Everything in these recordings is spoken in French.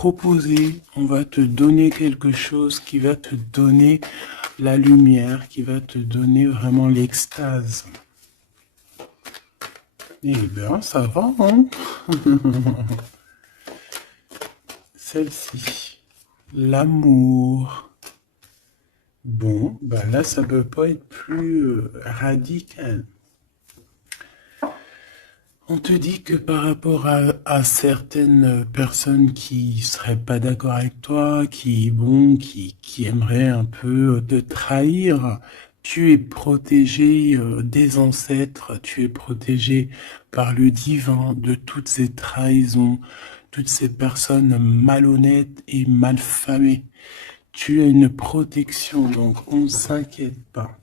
proposer, on va te donner quelque chose qui va te donner la lumière, qui va te donner vraiment l'extase. Eh bien, ça va, hein? Celle-ci, l'amour. Bon, ben là, ça peut pas être plus radical. On te dit que par rapport à certaines personnes qui seraient pas d'accord avec toi, qui aimeraient un peu te trahir, tu es protégé des ancêtres, tu es protégé par le divin de toutes ces trahisons, toutes ces personnes malhonnêtes et malfamées. Tu as une protection, donc on ne s'inquiète pas.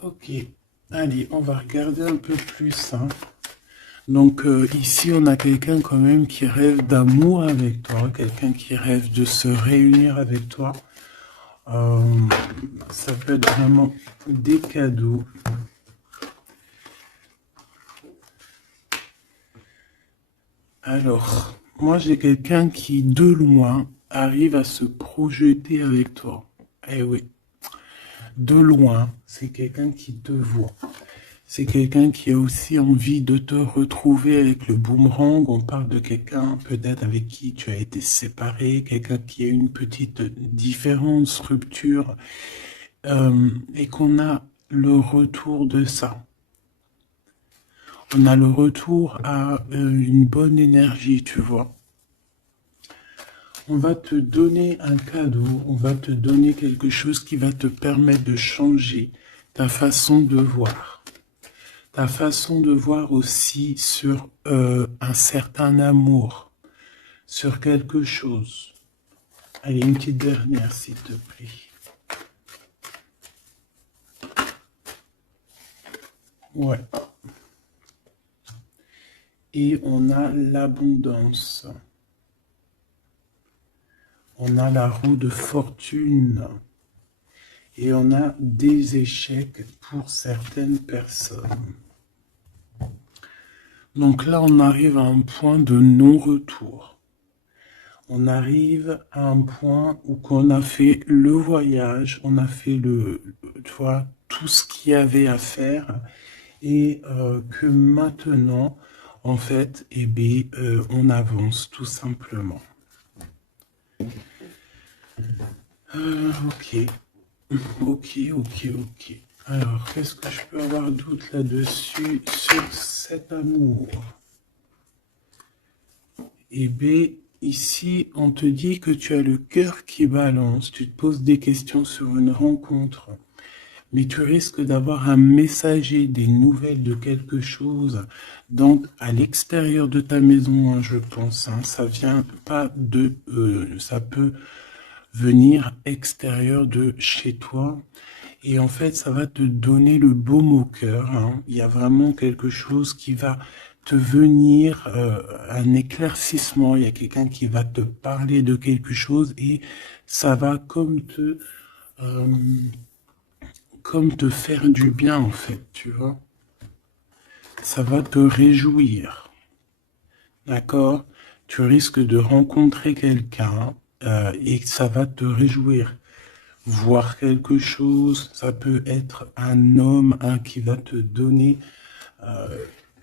Ok, allez, on va regarder un peu plus, hein. Donc ici, on a quelqu'un quand même qui rêve d'amour avec toi, quelqu'un qui rêve de se réunir avec toi. Euh, Ça peut être vraiment des cadeaux. Alors, moi j'ai quelqu'un qui, de loin, arrive à se projeter avec toi. Eh oui, de loin, c'est quelqu'un qui te voit. C'est quelqu'un qui a aussi envie de te retrouver avec le boomerang. On parle de quelqu'un peut-être avec qui tu as été séparé, quelqu'un qui a une petite différence, rupture, et qu'on a le retour de ça. On a le retour à une bonne énergie, tu vois. On va te donner un cadeau, on va te donner quelque chose qui va te permettre de changer ta façon de voir. Ta façon de voir aussi sur un certain amour, sur quelque chose. Allez, une petite dernière, s'il te plaît. Ouais. Et on a l'abondance. On a la roue de fortune. Et on a des échecs pour certaines personnes. Donc là, on arrive à un point de non-retour. On arrive à un point où on a fait le voyage, on a fait tu vois, tout ce qu'il y avait à faire et que maintenant, en fait, eh bien, on avance tout simplement. Ok, ok. Alors, qu'est-ce que je peux avoir d'autre là-dessus sur cet amour? Eh bien, ici, on te dit que tu as le cœur qui balance, tu te poses des questions sur une rencontre, mais tu risques d'avoir un messager, des nouvelles de quelque chose, donc à l'extérieur de ta maison, hein, je pense, hein, ça vient pas de, ça peut venir extérieur de chez toi. Et en fait, ça va te donner le baume au cœur, hein. Il y a vraiment quelque chose qui va te venir, un éclaircissement. Il y a quelqu'un qui va te parler de quelque chose et ça va euh, comme te faire du bien, en fait, tu vois. Ça va te réjouir, d'accord? Tu risques de rencontrer quelqu'un et ça va te réjouir. Voir quelque chose, ça peut être un homme qui va te donner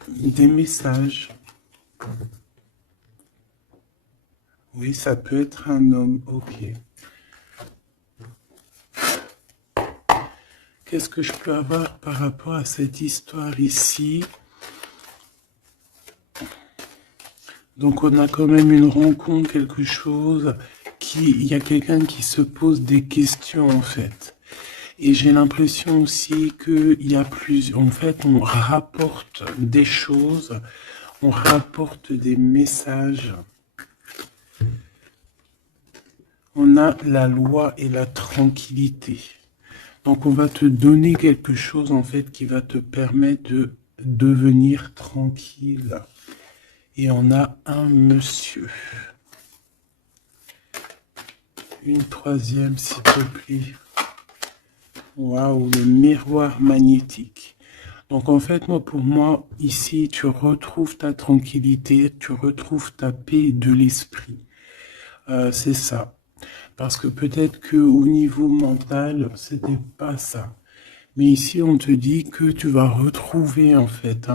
des messages. Oui, ça peut être un homme, ok. Qu'est-ce que je peux avoir par rapport à cette histoire ici? Donc on a quand même une rencontre, quelque chose il y a quelqu'un qui se pose des questions en fait. Et j'ai l'impression aussi qu'il y a en fait, on rapporte des choses, on rapporte des messages. On a la loi et la tranquillité. Donc on va te donner quelque chose en fait qui va te permettre de devenir tranquille. Et on a un monsieur. Une troisième, s'il te plaît. Waouh, le miroir magnétique. Donc en fait, pour moi, ici, tu retrouves ta tranquillité, tu retrouves ta paix de l'esprit. C'est ça. Parce que peut-être que au niveau mental, c'était pas ça. Mais ici, on te dit que tu vas retrouver, en fait,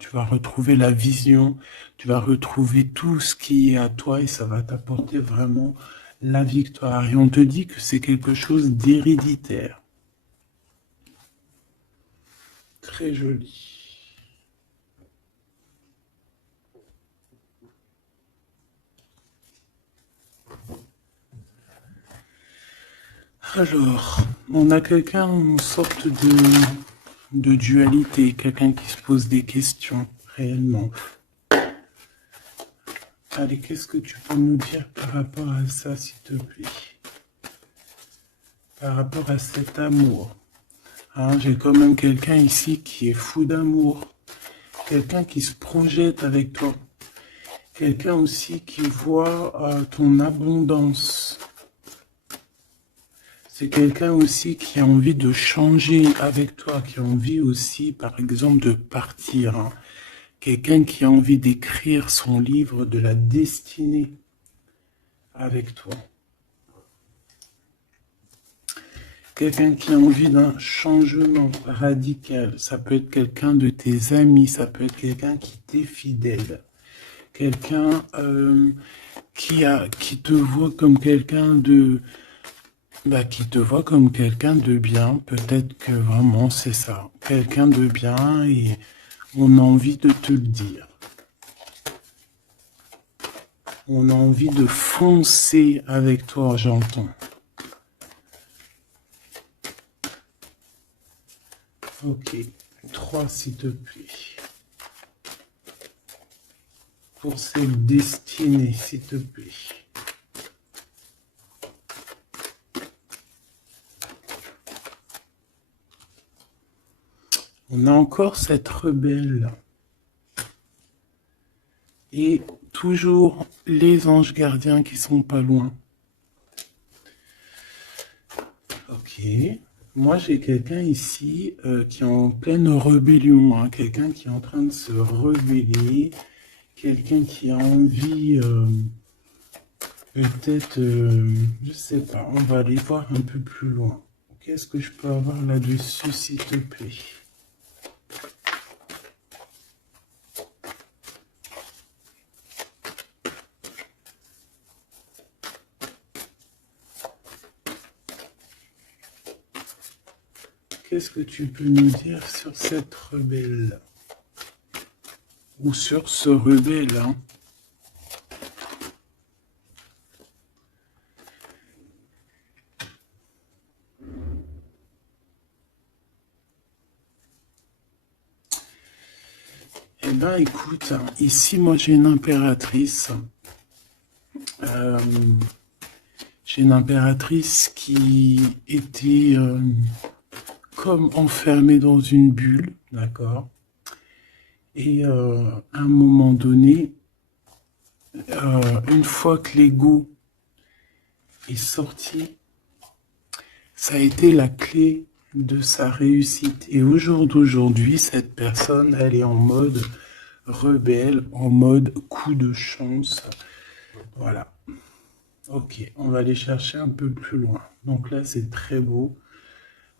tu vas retrouver la vision, tu vas retrouver tout ce qui est à toi et ça va t'apporter vraiment la victoire. Et on te dit que c'est quelque chose d'héréditaire. Très joli. Alors, on a quelqu'un, une sorte de dualité, quelqu'un qui se pose des questions, réellement. Allez, qu'est-ce que tu peux nous dire par rapport à ça, s'il te plaît? Par rapport à cet amour. J'ai quand même quelqu'un ici qui est fou d'amour. Quelqu'un qui se projette avec toi. Quelqu'un aussi qui voit ton abondance. C'est quelqu'un aussi qui a envie de changer avec toi, qui a envie aussi, par exemple, de partir. Quelqu'un qui a envie d'écrire son livre de la destinée avec toi. Quelqu'un qui a envie d'un changement radical. Ça peut être quelqu'un de tes amis, ça peut être quelqu'un qui t'est fidèle. Quelqu'un qui te voit comme quelqu'un qui te voit comme quelqu'un de bien. Peut-être que vraiment c'est ça. Quelqu'un de bien et on a envie de te le dire. On a envie de foncer avec toi, j'entends. Ok, 3 s'il te plaît. Pour cette destinée, s'il te plaît. On a encore cette rebelle. Et toujours les anges gardiens qui sont pas loin. Ok. Moi, j'ai quelqu'un ici qui est en pleine rébellion. Quelqu'un qui est en train de se rebeller. Quelqu'un qui a envie, peut-être, je sais pas, on va aller voir un peu plus loin. Qu'est-ce que je peux avoir là-dessus, s'il te plaît? Qu'est-ce que tu peux nous dire sur cette rebelle? Ou sur ce rebelle, Eh ben, écoute, ici, moi, j'ai une impératrice. J'ai une impératrice qui était comme enfermée dans une bulle, d'accord? Et à un moment donné, une fois que l'ego est sorti, ça a été la clé de sa réussite. Et au jour d'aujourd'hui, cette personne, elle est en mode rebelle, en mode coup de chance. Voilà. Ok, on va aller chercher un peu plus loin. Donc là, c'est très beau.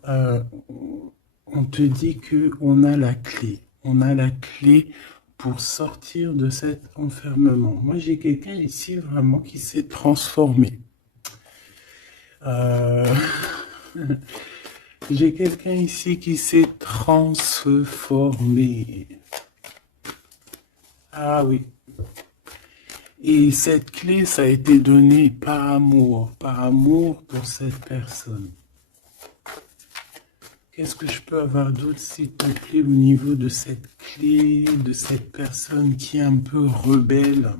On te dit que on a la clé. On a la clé pour sortir de cet enfermement. Moi, j'ai quelqu'un ici vraiment qui s'est transformé. J'ai quelqu'un ici qui s'est transformé. Ah oui. Et cette clé, ça a été donné par amour pour cette personne. Qu'est-ce que je peux avoir d'autre, s'il te plaît, au niveau de cette clé, de cette personne qui est un peu rebelle?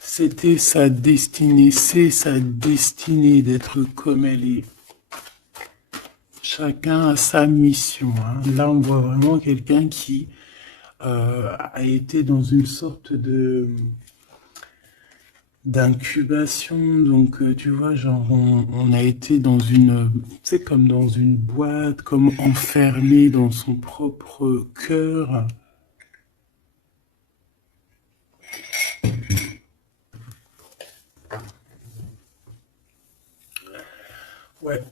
C'était sa destinée, c'est sa destinée d'être comme elle est. Chacun a sa mission. Là, on voit vraiment quelqu'un qui a été dans une sorte d'incubation. Donc, tu vois, genre, on a été dans une, tu sais, comme dans une boîte, comme enfermé dans son propre cœur. Ouais.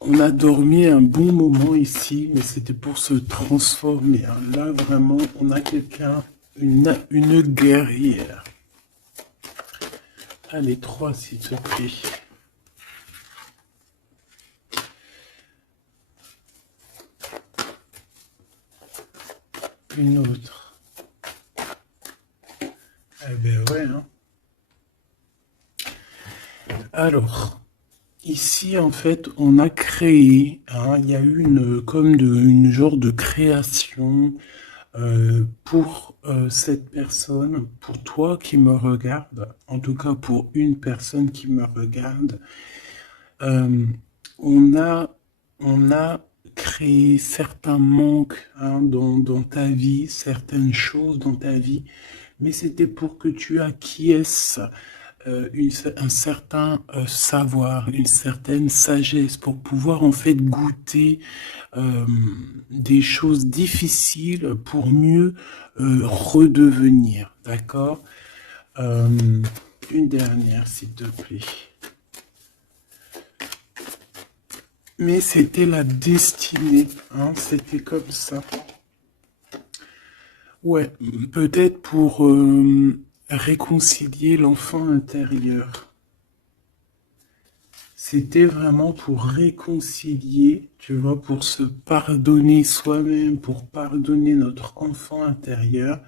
On a dormi un bon moment ici, mais c'était pour se transformer, hein. Là, vraiment, on a quelqu'un, une guerrière. Allez, 3, s'il te plaît. Une autre. Eh ben ouais, hein. Alors, ici, en fait, on a créé, hein, il y a eu une genre de création pour cette personne, pour toi qui me regarde, en tout cas pour une personne qui me regarde. Euh, on a, on a créé certains manques, hein, dans ta vie, certaines choses dans ta vie, mais c'était pour que tu acquiesces un certain savoir, une certaine sagesse pour pouvoir en fait goûter euh, des choses difficiles pour mieux redevenir. D'accord. Une dernière, s'il te plaît. Mais c'était la destinée, hein, c'était comme ça. Ouais, peut-être pour réconcilier l'enfant intérieur. C'était vraiment pour réconcilier, tu vois, pour se pardonner soi-même, pour pardonner notre enfant intérieur.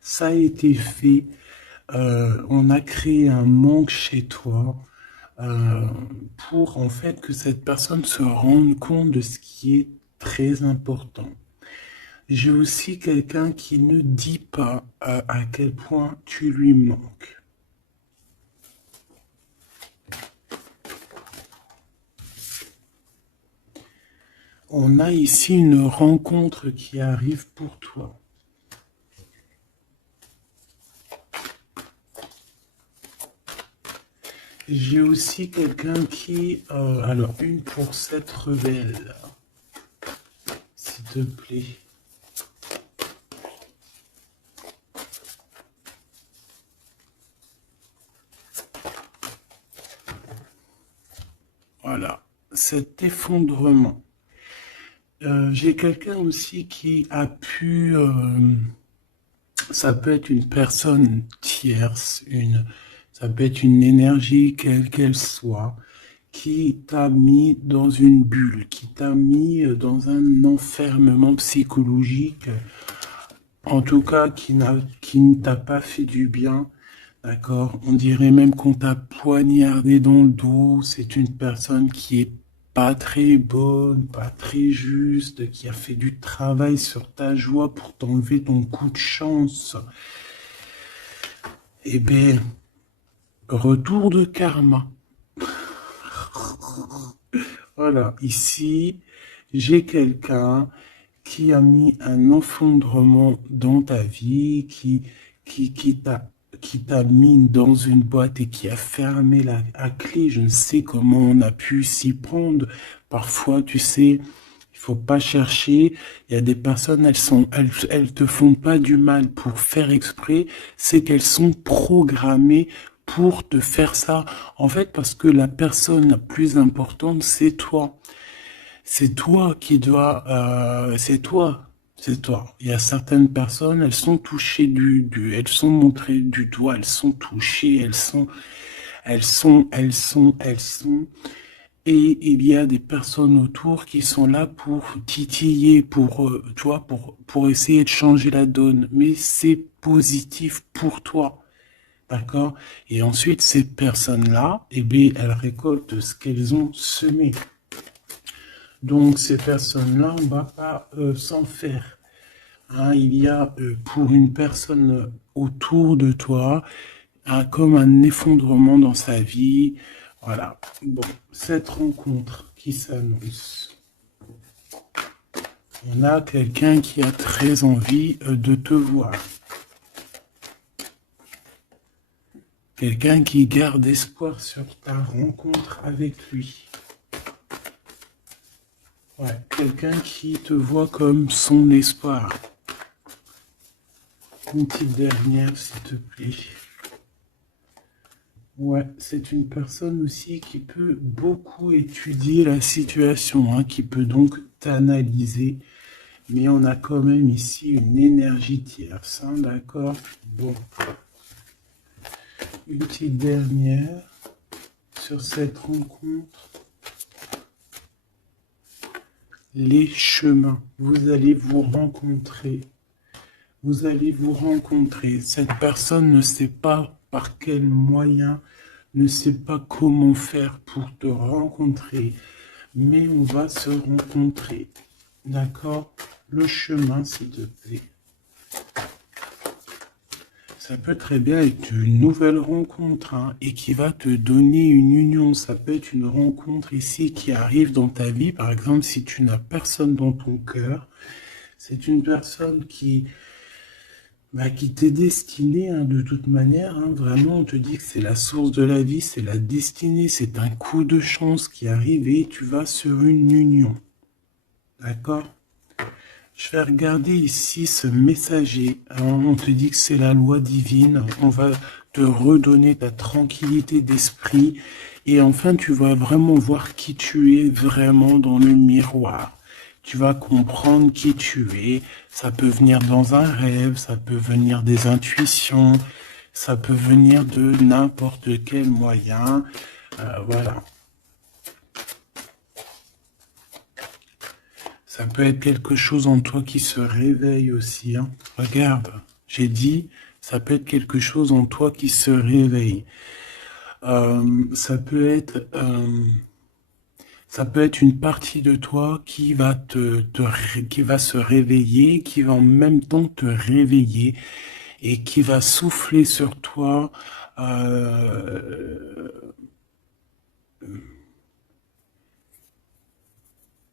Ça a été fait. On a créé un manque chez toi euh, pour en fait que cette personne se rende compte de ce qui est très important. J'ai aussi quelqu'un qui ne dit pas à quel point tu lui manques. On a ici une rencontre qui arrive pour toi. J'ai aussi quelqu'un qui... alors, une pour cette rebelle, s'il te plaît. Voilà, cet effondrement. J'ai quelqu'un aussi qui a pu... ça peut être une personne tierce, ça peut être une énergie, quelle qu'elle soit, qui t'a mis dans une bulle, qui t'a mis dans un enfermement psychologique, en tout cas qui ne t'a pas fait du bien, d'accord? On dirait même qu'on t'a poignardé dans le dos. C'est une personne qui est pas très bonne, pas très juste, qui a fait du travail sur ta joie pour t'enlever ton coup de chance. Eh bien, retour de karma. Voilà, ici, j'ai quelqu'un qui a mis un effondrement dans ta vie, qui, qui t'a, qui t'a mis dans une boîte et qui a fermé à clé. Je ne sais comment on a pu s'y prendre. Parfois, tu sais, il faut pas chercher. Il y a des personnes, elles te font pas du mal pour faire exprès. C'est qu'elles sont programmées pour te faire ça. En fait, parce que la personne la plus importante, c'est toi. C'est toi qui dois, c'est toi, c'est toi. Il y a certaines personnes, elles sont touchées elles sont montrées du doigt, elles sont touchées, elles sont. Et il y a des personnes autour qui sont là pour titiller, pour, tu vois, pour essayer de changer la donne. Mais c'est positif pour toi. D'accord? Et ensuite, ces personnes-là, eh bien, elles récoltent ce qu'elles ont semé. Donc ces personnes-là, on ne va pas s'en faire. Hein, il y a pour une personne autour de toi comme un effondrement dans sa vie. Voilà. Bon, cette rencontre qui s'annonce. On a quelqu'un qui a très envie de te voir. Quelqu'un qui garde espoir sur ta rencontre avec lui. Ouais, quelqu'un qui te voit comme son espoir. Une petite dernière, s'il te plaît. Ouais, c'est une personne aussi qui peut beaucoup étudier la situation, hein, qui peut donc t'analyser. Mais on a quand même ici une énergie tierce, hein, d'accord? Bon. Une petite dernière sur cette rencontre. Les chemins. Vous allez vous rencontrer. Vous allez vous rencontrer. Cette personne ne sait pas par quel moyen, ne sait pas comment faire pour te rencontrer, mais on va se rencontrer. D'accord? Le chemin, s'il te plaît. Ça peut très bien être une nouvelle rencontre, hein, et qui va te donner une union. Ça peut être une rencontre ici qui arrive dans ta vie. Par exemple, si tu n'as personne dans ton cœur, c'est une personne qui t'est destinée, hein, de toute manière. Hein, vraiment, on te dit que c'est la source de la vie, c'est la destinée, c'est un coup de chance qui arrive et tu vas sur une union. D'accord? Je vais regarder ici ce messager. Alors, on te dit que c'est la loi divine. On va te redonner ta tranquillité d'esprit. Et enfin, tu vas vraiment voir qui tu es vraiment dans le miroir. Tu vas comprendre qui tu es. Ça peut venir dans un rêve, ça peut venir des intuitions, ça peut venir de n'importe quel moyen. Voilà. Ça peut être quelque chose en toi qui se réveille aussi, hein. Regarde, j'ai dit, ça peut être quelque chose en toi qui se réveille. Ça peut être une partie de toi qui va qui va se réveiller, qui va en même temps te réveiller et qui va souffler sur toi.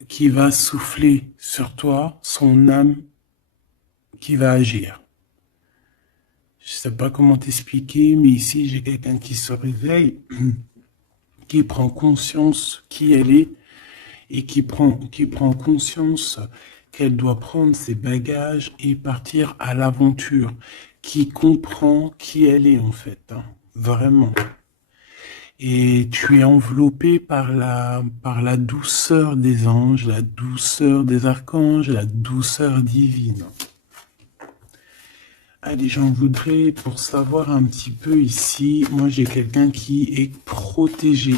Qui va souffler sur toi son âme qui va agir. Je sais pas comment t'expliquer, mais ici j'ai quelqu'un qui se réveille, qui prend conscience qui elle est et qui prend conscience qu'elle doit prendre ses bagages et partir à l'aventure, qui comprend qui elle est en fait, hein, vraiment. Et tu es enveloppé par la douceur des anges, la douceur des archanges, la douceur divine. Allez, j'en voudrais pour savoir un petit peu ici. Moi, j'ai quelqu'un qui est protégé.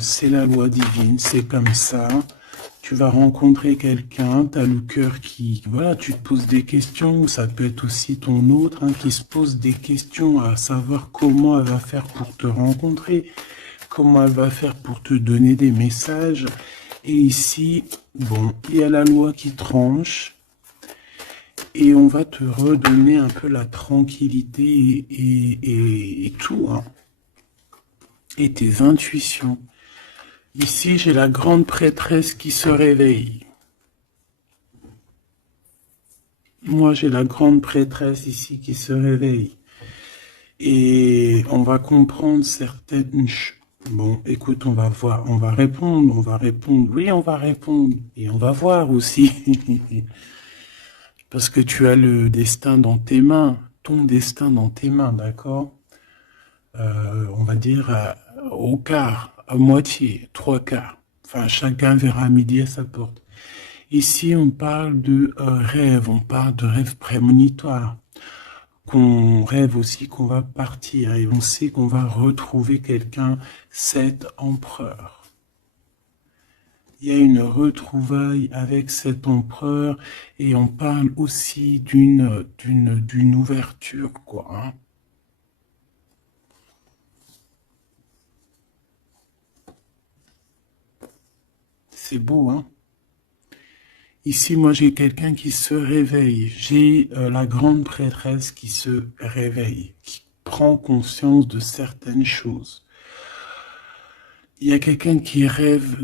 C'est la loi divine, c'est comme ça. Tu vas rencontrer quelqu'un, tu as le cœur qui... Voilà, tu te poses des questions. Ça peut être aussi ton autre, hein, qui se pose des questions à savoir comment elle va faire pour te rencontrer, comment elle va faire pour te donner des messages. Et ici, bon, il y a la loi qui tranche. Et on va te redonner un peu la tranquillité et tout, hein. Et tes intuitions. Ici, j'ai la grande prêtresse qui se réveille. Moi, j'ai la grande prêtresse ici qui se réveille. Et on va comprendre certaines choses. Bon, écoute, on va voir, on va répondre, oui, on va répondre. Et on va voir aussi. Parce que tu as le destin dans tes mains, ton destin dans tes mains, d'accord? On va dire au quart, à moitié, trois quarts. Enfin, chacun verra midi à sa porte. Ici, on parle de rêve, on parle de rêve prémonitoire. Qu'on rêve aussi qu'on va partir et on sait qu'on va retrouver quelqu'un, cet empereur. Il y a une retrouvaille avec cet empereur et on parle aussi d'une ouverture, quoi, hein. C'est beau, hein? Ici, moi, j'ai quelqu'un qui se réveille. J'ai la grande prêtresse qui se réveille, qui prend conscience de certaines choses. il y a quelqu'un qui rêve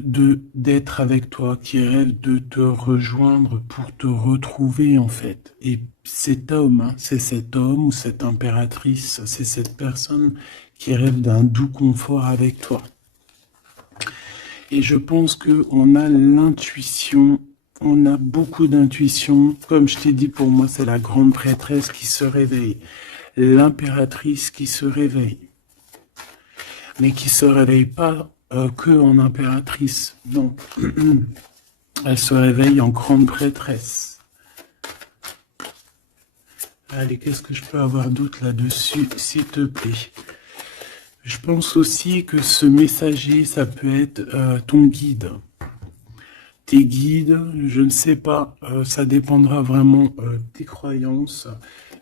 d'être avec toi, qui rêve de te rejoindre pour te retrouver en fait. Et cet homme, hein, c'est cet homme ou cette impératrice, c'est cette personne qui rêve d'un doux confort avec toi. Et je pense que on a l'intuition, on a beaucoup d'intuition. Comme je t'ai dit, pour moi, c'est la grande prêtresse qui se réveille, l'impératrice qui se réveille, mais qui se réveille pas que en impératrice, non. Elle se réveille en grande prêtresse. Allez, qu'est-ce que je peux avoir d'autre là-dessus, s'il te plaît? Je pense aussi que ce messager, ça peut être ton guide. Tes guides, je ne sais pas, ça dépendra vraiment de tes croyances,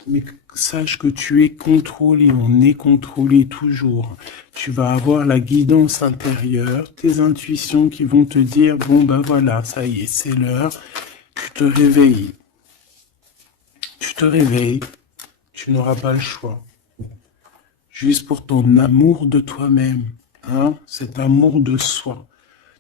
mais sache que tu es contrôlé, on est contrôlé toujours. Tu vas avoir la guidance intérieure, tes intuitions qui vont te dire, bon ben voilà, ça y est, c'est l'heure, tu te réveilles. Tu te réveilles, tu n'auras pas le choix. Juste pour ton amour de toi-même, hein, cet amour de soi.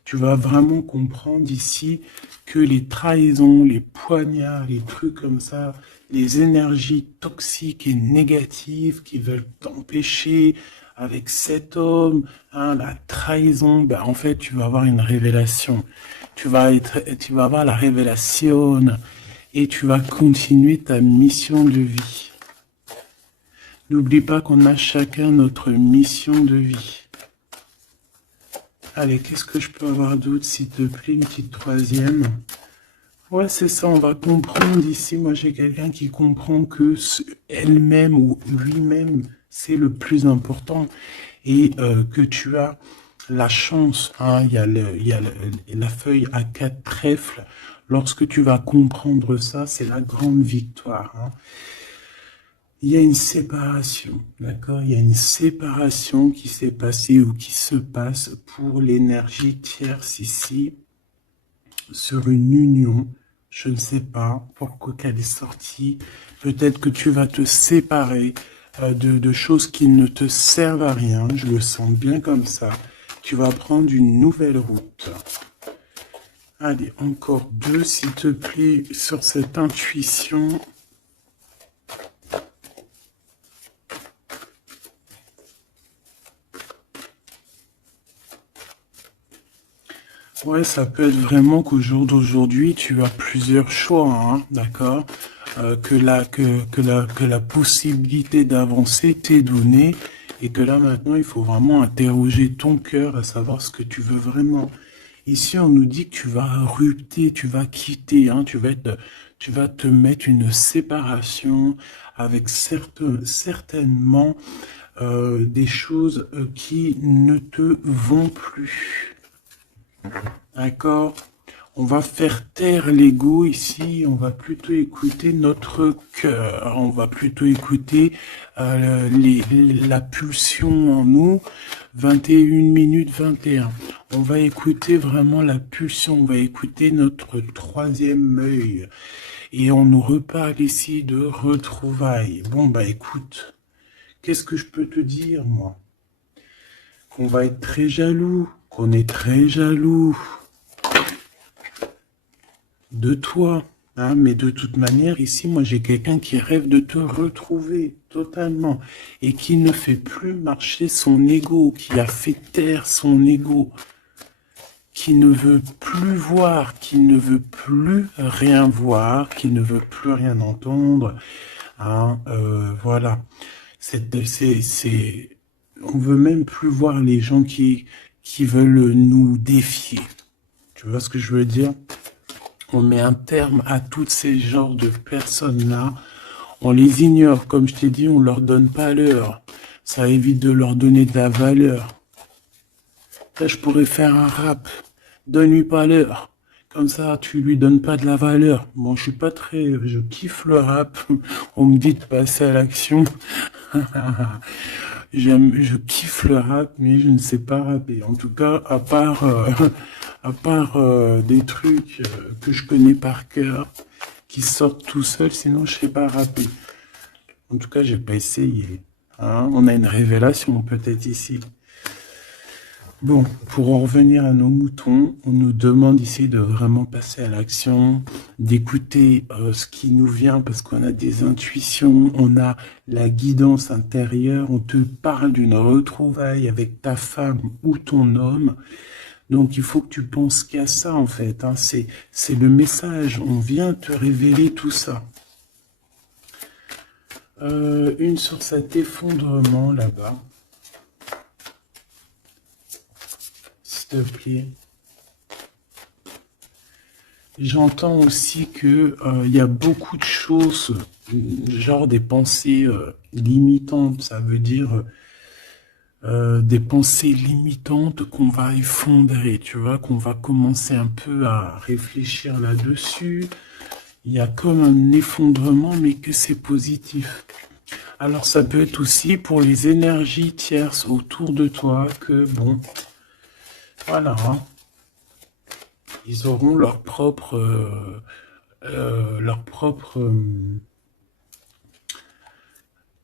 Tu vas vraiment comprendre ici que les trahisons, les poignards, les trucs comme ça, les énergies toxiques et négatives qui veulent t'empêcher avec cet homme, hein, la trahison, ben en fait tu vas avoir une révélation. Tu vas avoir la révélation et tu vas continuer ta mission de vie. N'oublie pas qu'on a chacun notre mission de vie. Allez, qu'est-ce que je peux avoir d'autre, s'il te plaît, une petite troisième. Ouais, c'est ça, on va comprendre ici. Moi, j'ai quelqu'un qui comprend que elle-même ou lui-même, c'est le plus important. Et que tu as la chance, hein, il y a la feuille à 4 trèfles. Lorsque tu vas comprendre ça, c'est la grande victoire. Hein. Il y a une séparation, d'accord? Il y a une séparation qui s'est passée ou qui se passe pour l'énergie tierce ici, sur une union. Je ne sais pas pourquoi qu'elle est sortie. Peut-être que tu vas te séparer de choses qui ne te servent à rien. Je le sens bien comme ça. Tu vas prendre une nouvelle route. Allez, encore deux, s'il te plaît, sur cette intuition. Ouais, ça peut être vraiment qu'au jour d'aujourd'hui, tu as plusieurs choix, hein, d'accord? Que la possibilité d'avancer t'est donnée et que là maintenant, il faut vraiment interroger ton cœur à savoir ce que tu veux vraiment. Ici, on nous dit que tu vas rupter, tu vas quitter, hein, tu vas te mettre une séparation avec certainement des choses qui ne te vont plus. D'accord? On va faire taire l'ego ici, on va plutôt écouter notre cœur, on va plutôt écouter la pulsion en nous, 21 minutes 21. On va écouter vraiment la pulsion, on va écouter notre troisième œil. Et on nous reparle ici de retrouvailles. Bon, bah écoute, qu'est-ce que je peux te dire, moi? Qu'on va être très jaloux, qu'on est très jaloux de toi, hein, mais de toute manière, ici, moi, j'ai quelqu'un qui rêve de te retrouver totalement et qui ne fait plus marcher son ego, qui a fait taire son ego, qui ne veut plus voir, qui ne veut plus rien voir, qui ne veut plus rien entendre, hein, voilà. On veut même plus voir les gens qui veulent nous défier. Tu vois ce que je veux dire? On met un terme à tous ces genres de personnes-là. On les ignore, comme je t'ai dit, on leur donne pas l'heure. Ça évite de leur donner de la valeur. Là, je pourrais faire un rap. Donne-lui pas l'heure. Comme ça, tu lui donnes pas de la valeur. Bon, je kiffe le rap. On me dit de passer à l'action. Je kiffe le rap, mais je ne sais pas rapper. En tout cas, à part des trucs que je connais par cœur, qui sortent tout seuls, sinon je sais pas rapper. En tout cas, j'ai pas essayé. Hein, on a une révélation peut-être ici. Bon, pour en revenir à nos moutons, on nous demande ici de vraiment passer à l'action, d'écouter ce qui nous vient parce qu'on a des intuitions, on a la guidance intérieure, on te parle d'une retrouvaille avec ta femme ou ton homme. Donc il faut que tu penses qu'à ça en fait, hein. C'est le message, on vient te révéler tout ça. Une sur cet effondrement là-bas, s'il te plaît. J'entends aussi que il y a beaucoup de choses, genre des pensées limitantes, ça veut dire des pensées limitantes qu'on va effondrer, tu vois, qu'on va commencer un peu à réfléchir là-dessus. Il y a comme un effondrement, mais que c'est positif. Alors ça peut être aussi pour les énergies tierces autour de toi que, bon, voilà, hein, ils auront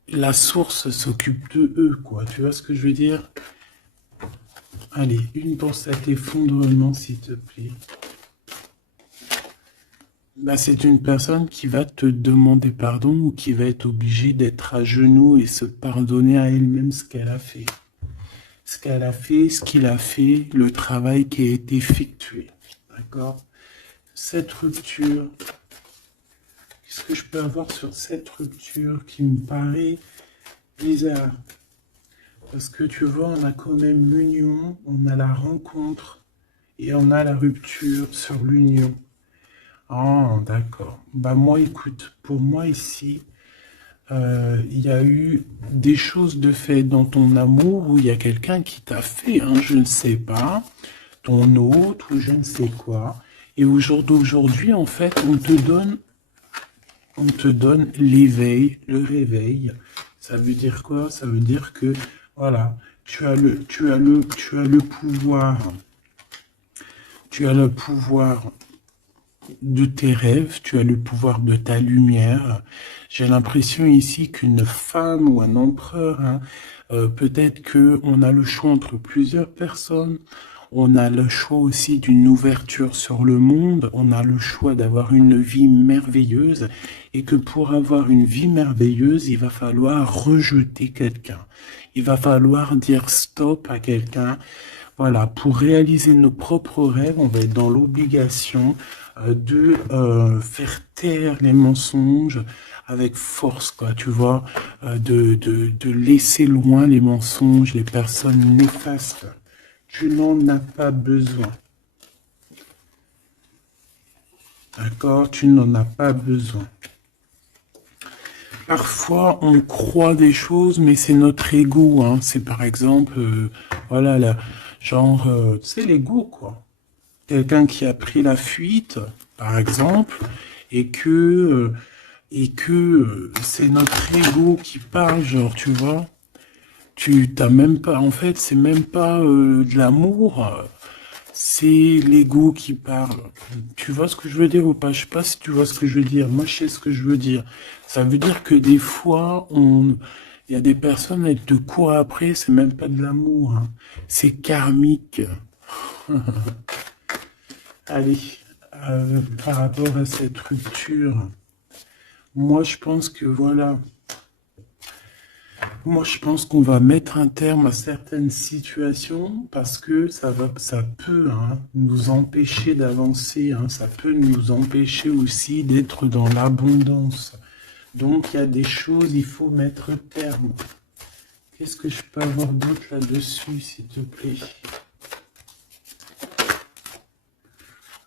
la source s'occupe de eux, quoi. Tu vois ce que je veux dire? Allez, une pour cet effondrement, s'il te plaît. Bah, c'est une personne qui va te demander pardon ou qui va être obligée d'être à genoux et se pardonner à elle-même ce qu'elle a fait. Ce qu'elle a fait, ce qu'il a fait, le travail qui a été effectué. D'accord? Cette rupture, qu'est-ce que je peux avoir sur cette rupture qui me paraît bizarre? Parce que tu vois, on a quand même l'union, on a la rencontre et on a la rupture sur l'union. Ah, d'accord. Bah moi, écoute, pour moi ici, il y a eu des choses de fait dans ton amour où il y a quelqu'un qui t'a fait, hein, je ne sais pas, ton hôte ou je ne sais quoi. Et au jour d'aujourd'hui, en fait, on te donne l'éveil, le réveil. Ça veut dire quoi? Ça veut dire que, voilà, tu as le pouvoir de tes rêves, tu as le pouvoir de ta lumière. J'ai l'impression ici qu'une femme ou un empereur, hein, peut-être que on a le choix entre plusieurs personnes. On a le choix aussi d'une ouverture sur le monde. On a le choix d'avoir une vie merveilleuse. Et que pour avoir une vie merveilleuse, il va falloir rejeter quelqu'un. Il va falloir dire stop à quelqu'un. Voilà, pour réaliser nos propres rêves, on va être dans l'obligation de faire taire les mensonges avec force, quoi, tu vois, de laisser loin les mensonges, les personnes néfastes. Tu n'en as pas besoin. D'accord? Tu n'en as pas besoin. Parfois, on croit des choses, mais c'est notre ego, hein. C'est par exemple, voilà, genre, tu sais, l'ego, quoi. Quelqu'un qui a pris la fuite, par exemple, et que c'est notre ego qui parle, genre, tu vois. Tu t'as même pas, en fait, c'est même pas de l'amour, c'est l'ego qui parle. Tu vois ce que je veux dire ou pas? Je sais pas si tu vois ce que je veux dire. Moi, je sais ce que je veux dire. Ça veut dire que des fois, il y a des personnes, elles te courent après, c'est même pas de l'amour, hein. C'est karmique. Allez, par rapport à cette rupture, moi, je pense que voilà. Moi, je pense qu'on va mettre un terme à certaines situations parce que ça peut, hein, nous empêcher d'avancer, hein, ça peut nous empêcher aussi d'être dans l'abondance. Donc, il y a des choses, il faut mettre terme. Qu'est-ce que je peux avoir d'autre là-dessus, s'il te plaît?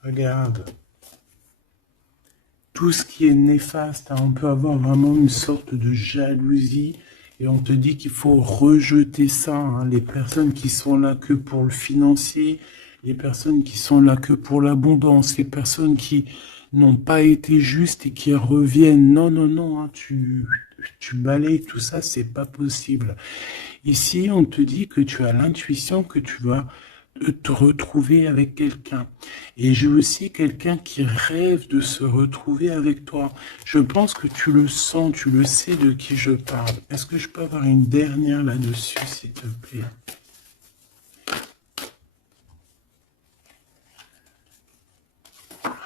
Regarde. Tout ce qui est néfaste, hein, on peut avoir vraiment une sorte de jalousie et on te dit qu'il faut rejeter ça, hein. Les personnes qui sont là que pour le financier, les personnes qui sont là que pour l'abondance, les personnes qui n'ont pas été justes et qui reviennent. Non, non, non, hein, tu balayes tout ça, c'est pas possible. Ici, on te dit que tu as l'intuition que tu vas te retrouver avec quelqu'un. Et j'ai aussi quelqu'un qui rêve de se retrouver avec toi. Je pense que tu le sens, tu le sais de qui je parle. Est-ce que je peux avoir une dernière là-dessus, s'il te plaît?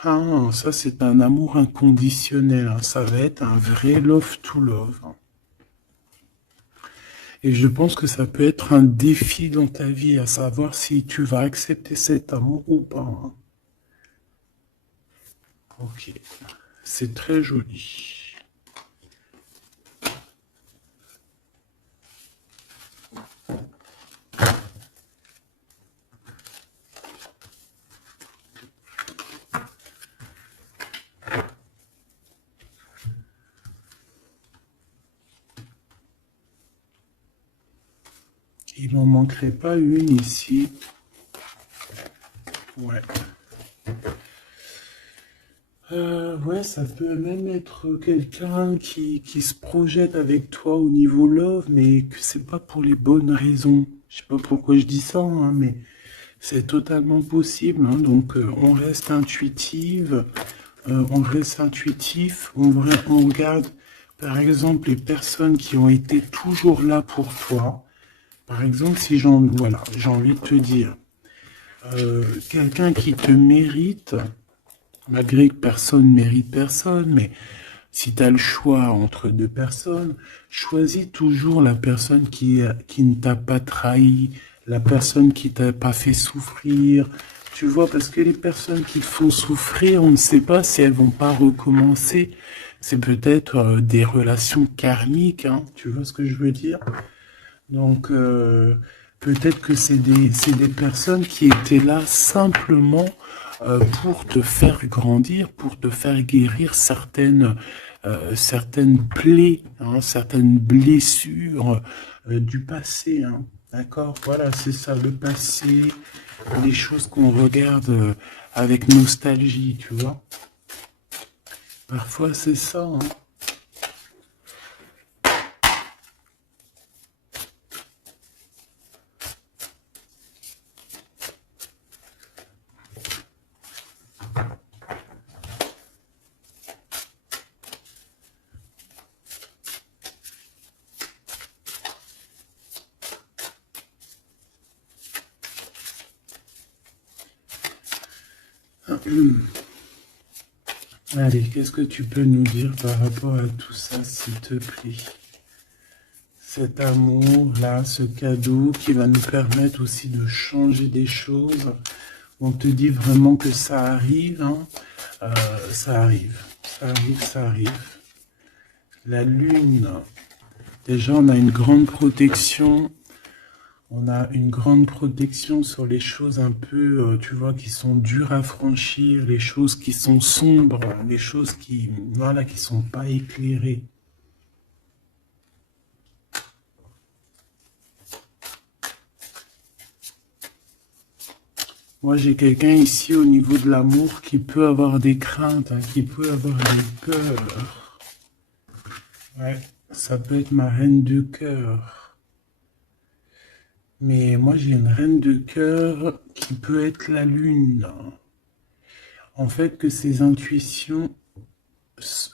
Ah, ça c'est un amour inconditionnel, hein. Ça va être un vrai love to love, hein. Et je pense que ça peut être un défi dans ta vie, à savoir si tu vas accepter cet amour ou pas, hein. Ok, c'est très joli. Il n'en manquerait pas une ici. Ouais. Ouais, ça peut même être quelqu'un qui se projette avec toi au niveau love, mais que c'est pas pour les bonnes raisons. Je sais pas pourquoi je dis ça, hein, mais c'est totalement possible, hein. Donc, on reste intuitif, on regarde, par exemple, les personnes qui ont été toujours là pour toi. Par exemple, si voilà, j'ai envie de te dire, quelqu'un qui te mérite, malgré que personne mérite personne, mais si tu as le choix entre deux personnes, choisis toujours la personne qui ne t'a pas trahi, la personne qui t'a pas fait souffrir. Tu vois, parce que les personnes qui te font souffrir, on ne sait pas si elles vont pas recommencer. C'est peut-être des relations karmiques, hein, tu vois ce que je veux dire? Donc, peut-être que c'est des personnes qui étaient là simplement pour te faire grandir, pour te faire guérir certaines plaies, hein, certaines blessures du passé, hein. D'accord? Voilà, c'est ça, le passé, les choses qu'on regarde avec nostalgie, tu vois. Parfois, c'est ça, hein. Allez, qu'est-ce que tu peux nous dire par rapport à tout ça, s'il te plaît? Cet amour-là, ce cadeau qui va nous permettre aussi de changer des choses. On te dit vraiment que ça arrive, hein. Ça arrive, ça arrive, ça arrive. La lune, déjà on a une grande protection. On a une grande protection sur les choses un peu, tu vois, qui sont dures à franchir, les choses qui sont sombres, les choses qui, voilà, qui sont pas éclairées. Moi, j'ai quelqu'un ici au niveau de l'amour qui peut avoir des craintes, hein, qui peut avoir des peurs. Ouais, ça peut être ma reine de cœur. Mais moi, j'ai une reine de cœur qui peut être la lune. En fait, que ses intuitions,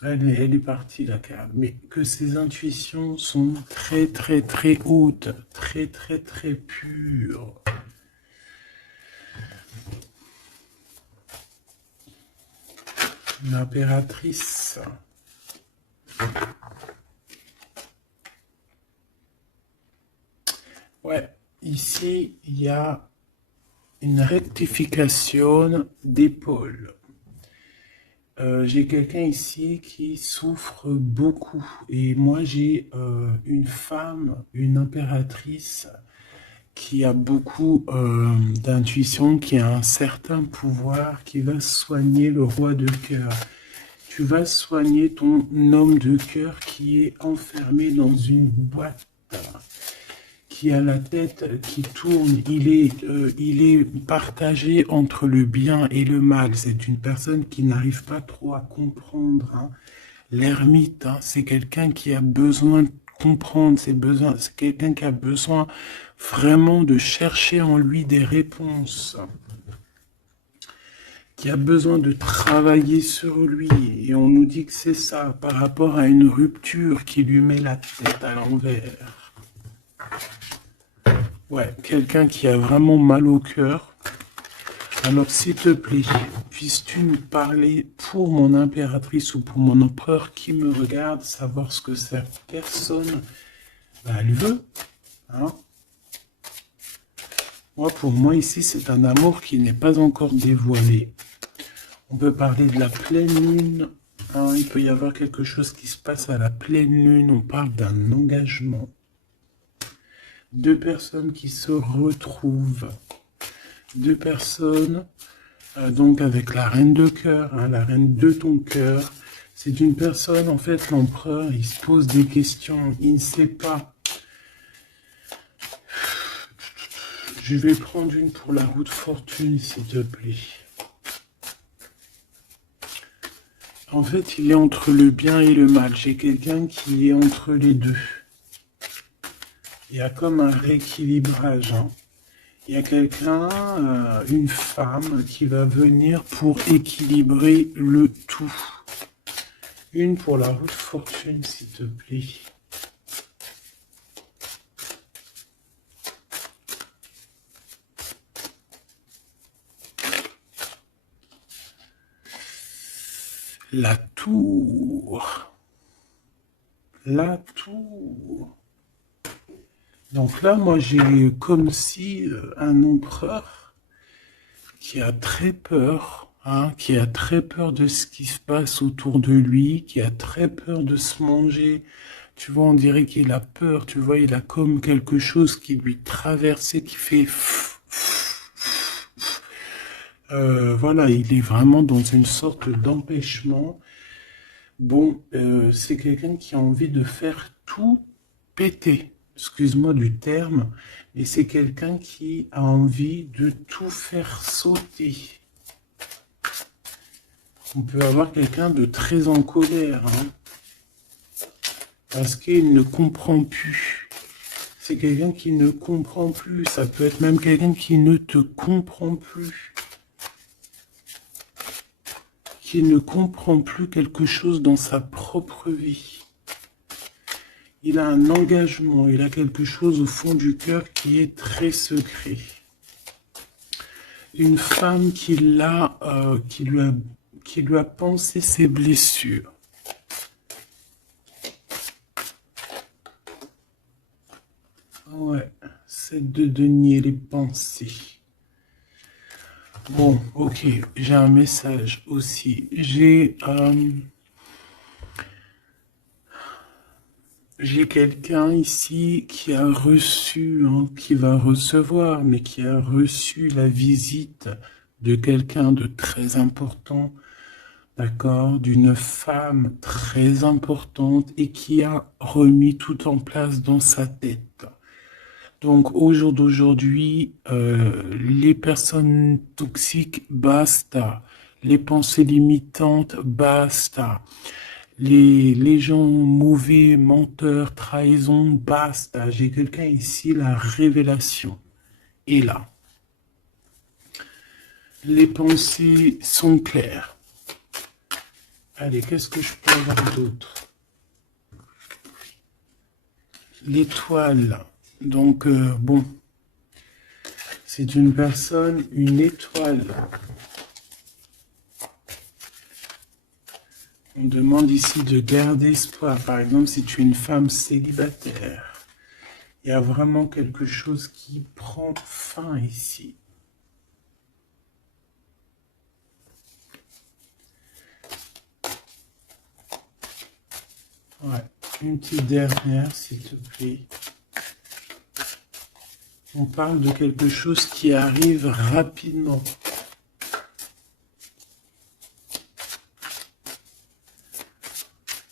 elle est partie la carte, mais que ses intuitions sont très très très hautes, très très très pures. L'impératrice. Ouais, ici, il y a une rectification d'épaule. J'ai quelqu'un ici qui souffre beaucoup. Et moi, j'ai une femme, une impératrice, qui a beaucoup d'intuition, qui a un certain pouvoir, qui va soigner le roi de cœur. Tu vas soigner ton homme de cœur qui est enfermé dans une boîte, qui a la tête qui tourne. Il est partagé entre le bien et le mal. C'est une personne qui n'arrive pas trop à comprendre, hein. L'ermite, hein, c'est quelqu'un qui a besoin de comprendre ses besoins. C'est quelqu'un qui a besoin vraiment de chercher en lui des réponses, qui a besoin de travailler sur lui. Et on nous dit que c'est ça, par rapport à une rupture qui lui met la tête à l'envers. Ouais, quelqu'un qui a vraiment mal au cœur. Alors, s'il te plaît, puisses-tu me parler pour mon impératrice ou pour mon empereur qui me regarde, savoir ce que cette personne elle veut, hein? Moi, pour moi, ici, c'est un amour qui n'est pas encore dévoilé. On peut parler de la pleine lune. Hein, il peut y avoir quelque chose qui se passe à la pleine lune. On parle d'un engagement. Deux personnes qui se retrouvent. Deux personnes, donc avec la reine de cœur, hein, la reine de ton cœur. C'est une personne, en fait, l'empereur, il se pose des questions. Il ne sait pas. Je vais prendre une pour la roue de fortune, s'il te plaît. En fait, il est entre le bien et le mal. J'ai quelqu'un qui est entre les deux. Il y a comme un rééquilibrage. Hein. Il y a quelqu'un, une femme, qui va venir pour équilibrer le tout. Une pour la roue de fortune, s'il te plaît. La tour. La tour. Donc là, moi, j'ai comme si un empereur qui a très peur, hein, qui a très peur de ce qui se passe autour de lui, qui a très peur de se manger. Tu vois, on dirait qu'il a peur, tu vois, il a comme quelque chose qui lui traverse, qui fait... voilà, il est vraiment dans une sorte d'empêchement. Bon, c'est quelqu'un qui a envie de faire tout péter. Excuse-moi du terme, mais c'est quelqu'un qui a envie de tout faire sauter. On peut avoir quelqu'un de très en colère, hein, parce qu'il ne comprend plus. C'est quelqu'un qui ne comprend plus. Ça peut être même quelqu'un qui ne te comprend plus. Qui ne comprend plus quelque chose dans sa propre vie. Il a un engagement, il a quelque chose au fond du cœur qui est très secret. Une femme qui lui a pensé ses blessures. Ouais, c'est de denier les pensées. Bon, ok, j'ai un message aussi. J'ai quelqu'un ici qui a reçu, hein, qui va recevoir, mais qui a reçu la visite de quelqu'un de très important, d'accord, d'une femme très importante et qui a remis tout en place dans sa tête. Donc, au jour d'aujourd'hui, les personnes toxiques, basta. Les pensées limitantes, basta. Les gens mauvais, menteurs, trahison, basta. J'ai quelqu'un ici, la révélation est là. Les pensées sont claires. Allez, qu'est-ce que je peux avoir d'autre? L'étoile. Donc, bon, c'est une personne, une étoile. On demande ici de garder espoir. Par exemple, si tu es une femme célibataire, il y a vraiment quelque chose qui prend fin ici. Ouais, une petite dernière, s'il te plaît. On parle de quelque chose qui arrive rapidement.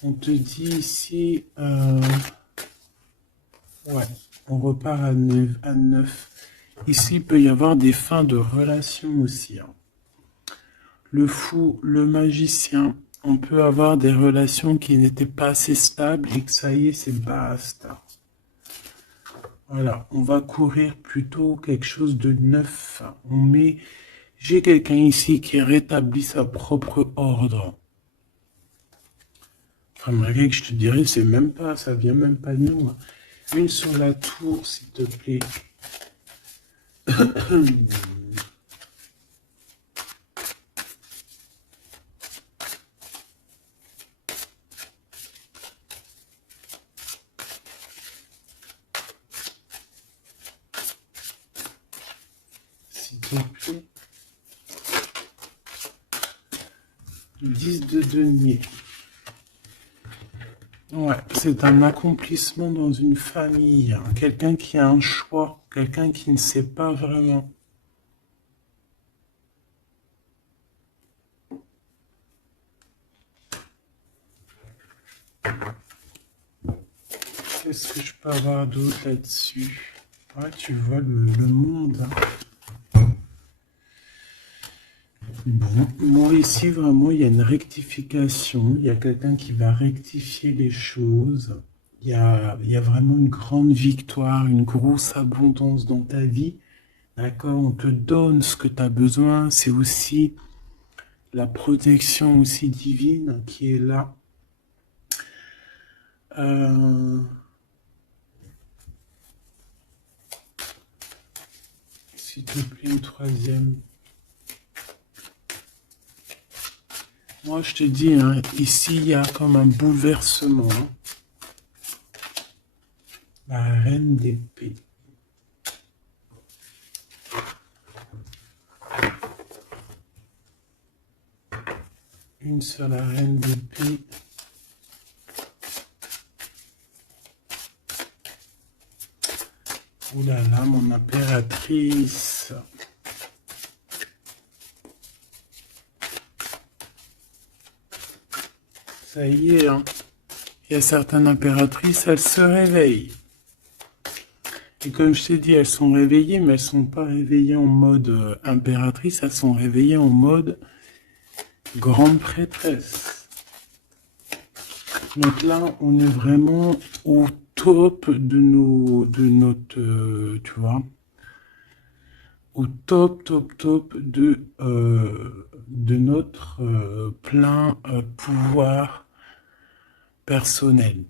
On te dit ici, ouais, on repart à 9. Ici, il peut y avoir des fins de relations aussi. Hein. Le fou, le magicien, on peut avoir des relations qui n'étaient pas assez stables et que ça y est, c'est basta. Voilà, on va courir plutôt quelque chose de neuf. J'ai quelqu'un ici qui rétablit sa propre ordre. Enfin, malgré que je te dirais, c'est même pas, ça vient même pas de nous. Hein. Une sur la tour, s'il te plaît. te plaît. 10 de denier. Ouais, c'est un accomplissement dans une famille. Hein. Quelqu'un qui a un choix, quelqu'un qui ne sait pas vraiment. Qu'est-ce que je peux avoir d'autre là-dessus? Ouais, tu vois le monde. Hein. Bon, moi ici, vraiment, il y a une rectification. Il y a quelqu'un qui va rectifier les choses. Il y a vraiment une grande victoire, une grosse abondance dans ta vie. D'accord? On te donne ce que tu as besoin. C'est aussi la protection aussi divine qui est là. S'il te plaît, une troisième. Moi, je te dis, hein, ici, il y a comme un bouleversement. Hein. La reine d'épée. Une seule reine d'épée. Ouh là là, mon impératrice. Ça y est, hein. Il y a certaines impératrices, elles se réveillent. Et comme je t'ai dit, elles sont réveillées, mais elles sont pas réveillées en mode impératrice, elles sont réveillées en mode grande prêtresse. Donc là, on est vraiment au top de notre, tu vois, au top de notre plein pouvoir personnel.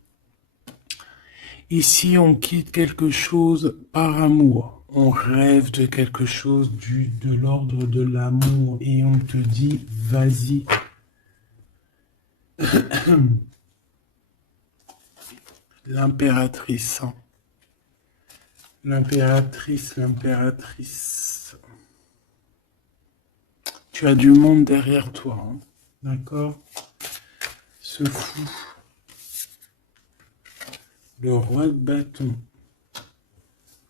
Ici, on quitte quelque chose par amour. On rêve de quelque chose de l'ordre de l'amour et on te dit, vas-y. L'impératrice. Hein. L'impératrice. Tu as du monde derrière toi. Hein. D'accord? Ce fou. Le roi de bâton.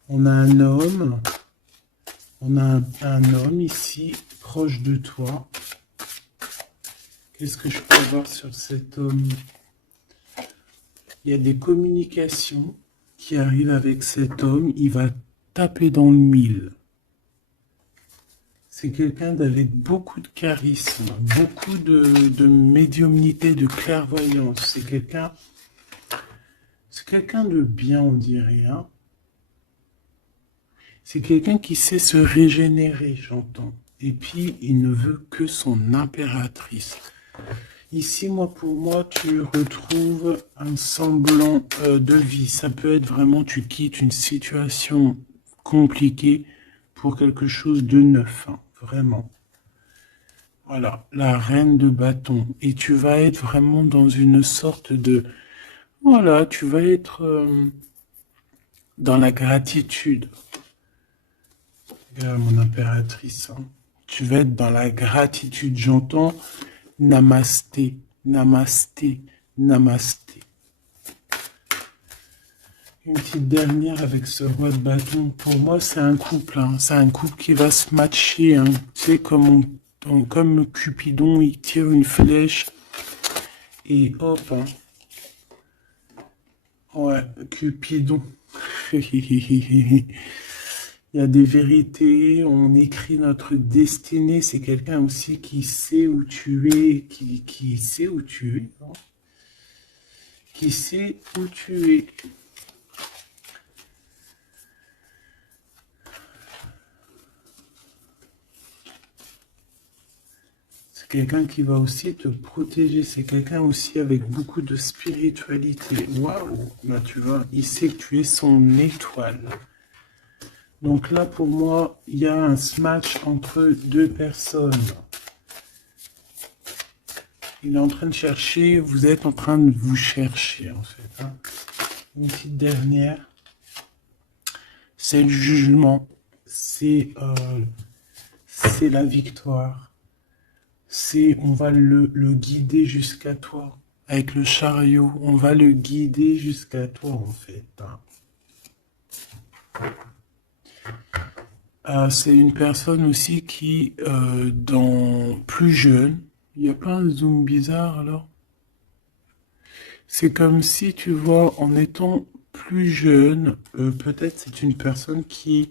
On a un homme. On a un homme ici, proche de toi. Qu'est-ce que je peux voir sur cet homme? Il y a des communications qui arrivent avec cet homme. Il va taper dans le mille. C'est quelqu'un d'avec beaucoup de charisme, beaucoup de médiumnité, de clairvoyance. C'est quelqu'un de bien, on dirait. Hein. C'est quelqu'un qui sait se régénérer, j'entends. Et puis, il ne veut que son impératrice. Ici, pour moi, tu retrouves un semblant de vie. Ça peut être vraiment, tu quittes une situation compliquée pour quelque chose de neuf. Hein, vraiment. Voilà, la reine de bâton. Et tu vas être vraiment dans une sorte de... Voilà, tu vas être dans la gratitude. Regarde mon impératrice. Hein. Tu vas être dans la gratitude. J'entends namasté, namasté, namasté. Une petite dernière avec ce roi de bâton. Pour moi, c'est un couple. Hein. C'est un couple qui va se matcher. Hein. Tu sais, comme Cupidon, il tire une flèche. Et hop. Hein. Ouais, Cupidon. Il y a des vérités, on écrit notre destinée. C'est quelqu'un aussi qui sait où tu es, qui sait où tu es. Hein. Qui sait où tu es. C'est quelqu'un qui va aussi te protéger. C'est quelqu'un aussi avec beaucoup de spiritualité. Waouh! Bah, tu vois, il sait que tu es son étoile. Donc là, pour moi, il y a un match entre deux personnes. Il est en train de chercher, vous êtes en train de vous chercher, en fait. Hein. Une petite dernière. C'est le jugement. C'est c'est la victoire. On va le guider jusqu'à toi. Avec le chariot, on va le guider jusqu'à toi, en fait. C'est une personne aussi qui, plus jeune, il n'y a pas un zoom bizarre alors? C'est comme si, tu vois, en étant plus jeune, peut-être c'est une personne qui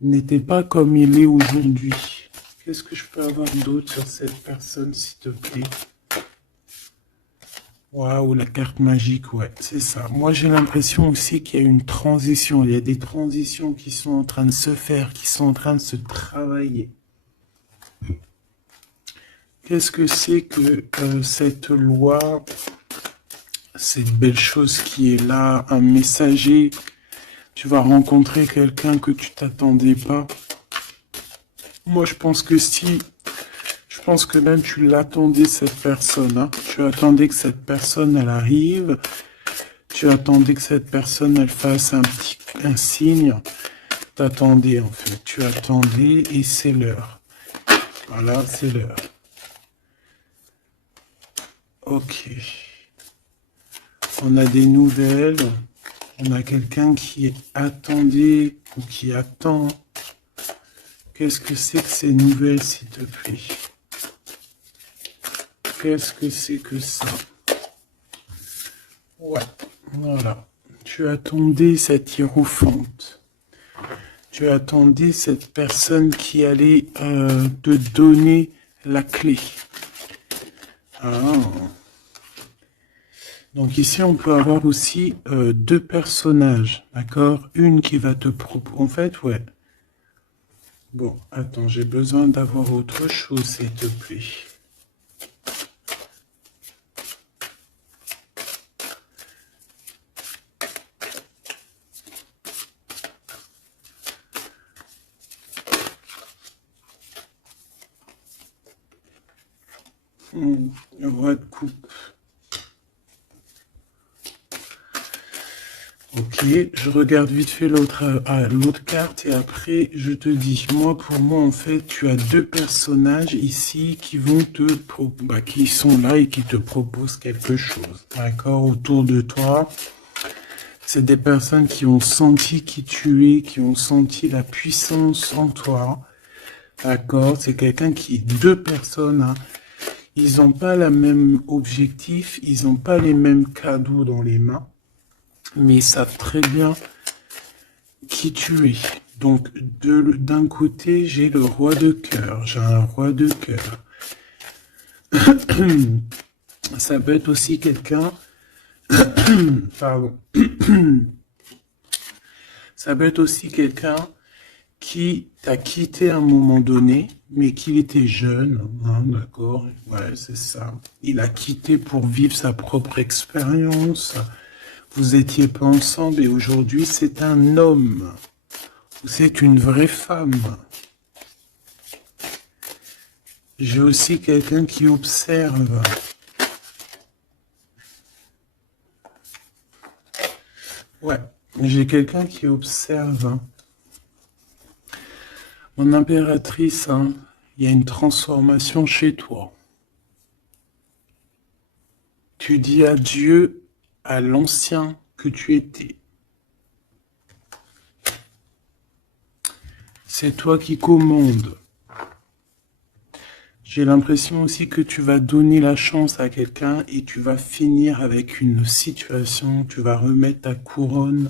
n'était pas comme il est aujourd'hui. Qu'est-ce que je peux avoir d'autre sur cette personne, s'il te plaît? Waouh, la carte magique, ouais, c'est ça. Moi, j'ai l'impression aussi qu'il y a une transition. Il y a des transitions qui sont en train de se faire, qui sont en train de se travailler. Qu'est-ce que c'est que cette loi, cette belle chose qui est là, un messager? Tu vas rencontrer quelqu'un que tu t'attendais pas. Moi, je pense que si, je pense que même tu l'attendais, cette personne, hein. Tu attendais que cette personne, elle arrive. Tu attendais que cette personne, elle fasse un signe. T'attendais, en fait. Tu attendais et c'est l'heure. Voilà, c'est l'heure. Ok. On a des nouvelles. On a quelqu'un qui attendait ou qui attend. Qu'est-ce que c'est que ces nouvelles, s'il te plaît? Qu'est-ce que c'est que ça? Ouais, voilà. Tu attendais cette hiérophante. Tu attendais cette personne qui allait te donner la clé. Ah. Donc ici, on peut avoir aussi deux personnages, d'accord? Une qui va te proposer... En fait, ouais. Bon, attends, j'ai besoin d'avoir autre chose, s'il te plaît. Le roi de coupe. Ok, je regarde vite fait l'autre carte et après je te dis. Moi, pour moi, en fait, tu as deux personnages ici qui vont qui sont là et qui te proposent quelque chose. D'accord, autour de toi. C'est des personnes qui ont senti qui tu es, qui ont senti la puissance en toi. D'accord, c'est deux personnes, hein. Ils n'ont pas le même objectif, ils n'ont pas les mêmes cadeaux dans les mains, mais ils savent très bien qui tu es. Donc, d'un côté, j'ai le roi de cœur, j'ai un roi de cœur. Ça peut être aussi quelqu'un, pardon, ça peut être aussi quelqu'un qui t'a quitté à un moment donné, mais qu'il était jeune, hein, d'accord? Ouais, c'est ça. Il a quitté pour vivre sa propre expérience. Vous étiez pas ensemble et aujourd'hui c'est un homme. C'est une vraie femme. J'ai aussi quelqu'un qui observe. Ouais, j'ai quelqu'un qui observe. Mon impératrice, hein, il y a une transformation chez toi. Tu dis adieu à l'ancien que tu étais. C'est toi qui commandes. J'ai l'impression aussi que tu vas donner la chance à quelqu'un et tu vas finir avec une situation, tu vas remettre ta couronne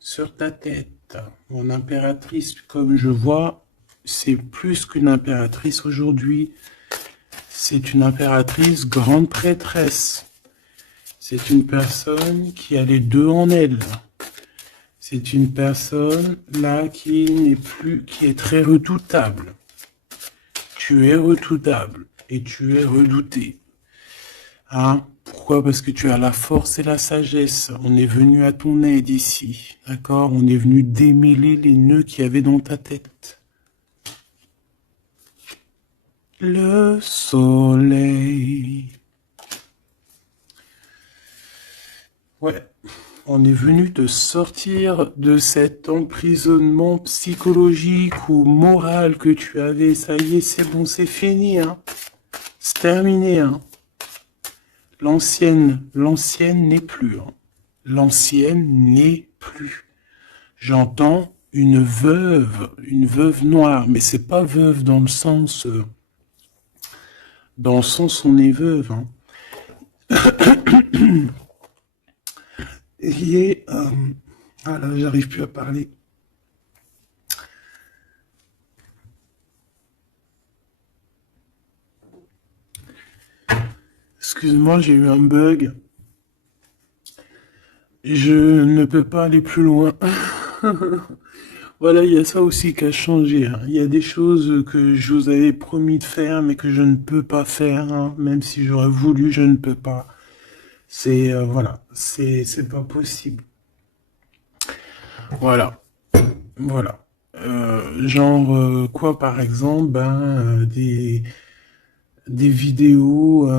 sur ta tête. Mon impératrice, comme je vois, c'est plus qu'une impératrice aujourd'hui. C'est une impératrice grande prêtresse. C'est une personne qui a les deux en elle. C'est une personne là qui est très redoutable. Tu es redoutable et tu es redouté. Hein? Pourquoi? Parce que tu as la force et la sagesse. On est venu à ton aide ici. D'accord? On est venu démêler les nœuds qu'il y avait dans ta tête. Le soleil. Ouais. On est venu te sortir de cet emprisonnement psychologique ou moral que tu avais. Ça y est, c'est bon, c'est fini, hein. C'est terminé, hein. L'ancienne n'est plus, hein. L'ancienne n'est plus. J'entends une veuve noire, mais c'est pas veuve dans le sens on est veuve, hein. Et ah là, j'arrive plus à parler. Excuse-moi, j'ai eu un bug. Je ne peux pas aller plus loin. Voilà, il y a ça aussi qui a changé, hein. Il y a des choses que je vous avais promis de faire, mais que je ne peux pas faire, hein. Même si j'aurais voulu, je ne peux pas. C'est voilà, c'est pas possible. Voilà, voilà. Genre quoi, par exemple, des vidéos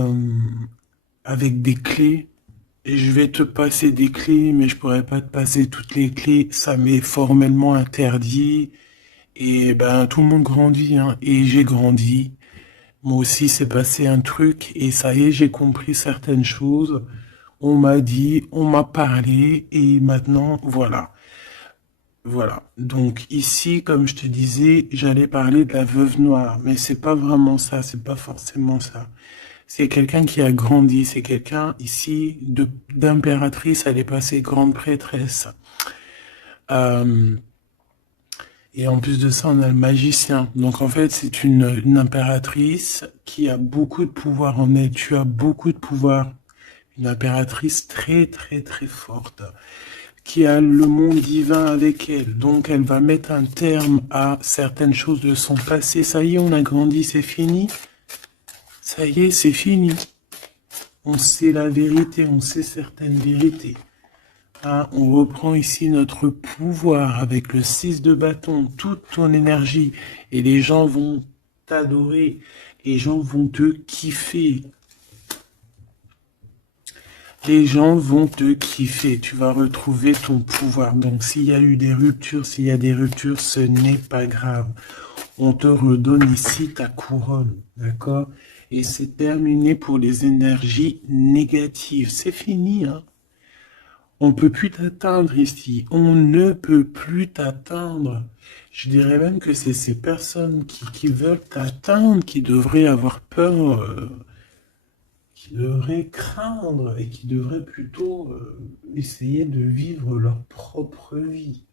avec des clés. Et je vais te passer des clés, mais je pourrais pas te passer toutes les clés. Ça m'est formellement interdit. Et ben tout le monde grandit, hein. Et j'ai grandi. Moi aussi, c'est passé un truc. Et ça y est, j'ai compris certaines choses. On m'a dit, on m'a parlé. Et maintenant, voilà. Voilà. Donc ici, comme je te disais, j'allais parler de la veuve noire. Mais c'est pas vraiment ça. C'est pas forcément ça. C'est quelqu'un qui a grandi, c'est quelqu'un ici d'impératrice, elle est passée grande prêtresse. Euh, et en plus de ça, on a le magicien. Donc en fait, c'est une impératrice qui a beaucoup de pouvoir en elle. Tu as beaucoup de pouvoir. Une impératrice très très très forte, qui a le monde divin avec elle. Donc elle va mettre un terme à certaines choses de son passé. Ça y est, on a grandi, c'est fini. Ça y est, c'est fini. On sait la vérité, on sait certaines vérités. Ah, on reprend ici notre pouvoir avec le 6 de bâton, toute ton énergie. Et les gens vont t'adorer. Les gens vont te kiffer. Les gens vont te kiffer. Tu vas retrouver ton pouvoir. Donc, s'il y a eu des ruptures, s'il y a des ruptures, ce n'est pas grave. On te redonne ici ta couronne. D'accord ? Et c'est terminé pour les énergies négatives. C'est fini, hein. On peut plus t'atteindre ici. On ne peut plus t'atteindre. Je dirais même que c'est ces personnes qui veulent t'atteindre qui devraient avoir peur, qui devraient craindre et qui devraient plutôt essayer de vivre leur propre vie.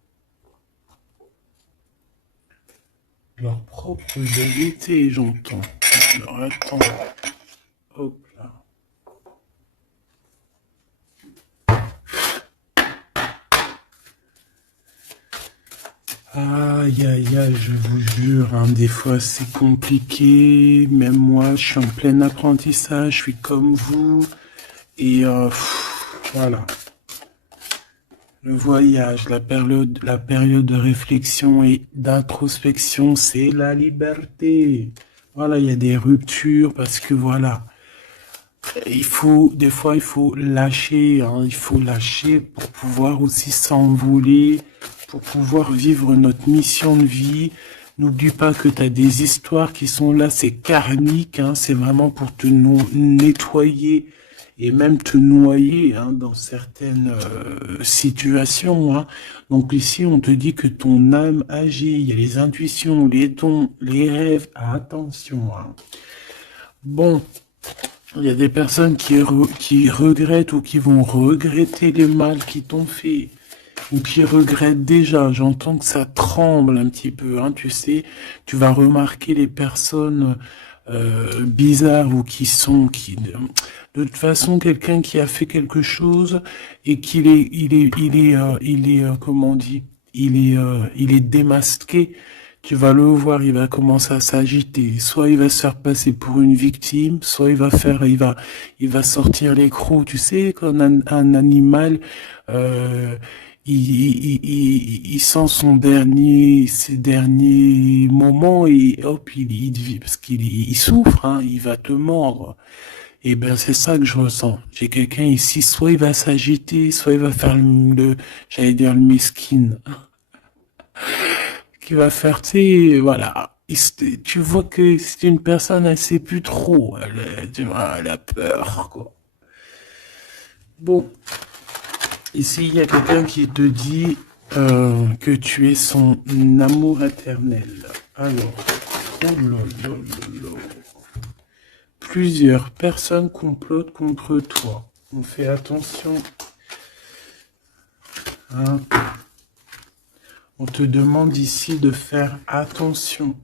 Leur propre vérité, j'entends. Alors attends. Hop là. Aïe, aïe, aïe, je vous jure, hein, des fois c'est compliqué. Même moi, je suis en plein apprentissage, je suis comme vous. Et voilà. Le voyage, la période de réflexion et d'introspection, c'est la liberté. Voilà, il y a des ruptures parce que voilà. Des fois, il faut lâcher, hein, il faut lâcher pour pouvoir aussi s'envoler, pour pouvoir vivre notre mission de vie. N'oublie pas que tu as des histoires qui sont là, c'est karmique, hein, c'est vraiment pour te nettoyer et même te noyer, hein, dans certaines situations, hein. Donc ici, on te dit que ton âme agit, il y a les intuitions, les dons, les rêves, attention, hein. Bon. Il y a des personnes qui regrettent ou qui vont regretter les mal qu'ils t'ont fait, ou qui regrettent déjà. J'entends que ça tremble un petit peu, hein, tu sais. Tu vas remarquer les personnes bizarres ou de toute façon, quelqu'un qui a fait quelque chose et comment on dit, il est démasqué. Tu vas le voir, il va commencer à s'agiter. Soit il va se faire passer pour une victime, soit il va sortir les crocs. Tu sais, quand un animal, euh, il sent ses derniers moments et hop, il vit parce il souffre, hein, il va te mordre. Et ben c'est ça que je ressens. J'ai quelqu'un ici, soit il va s'agiter, soit il va faire j'allais dire le miskin, qui va faire, tu sais, voilà. Tu vois que c'est une personne, elle sait plus trop, tu vois, elle a peur, quoi. Bon, ici il y a quelqu'un qui te dit que tu es son amour éternel. Alors, oh là là là là. Plusieurs personnes complotent contre toi. On fait attention. Hein. On te demande ici de faire attention.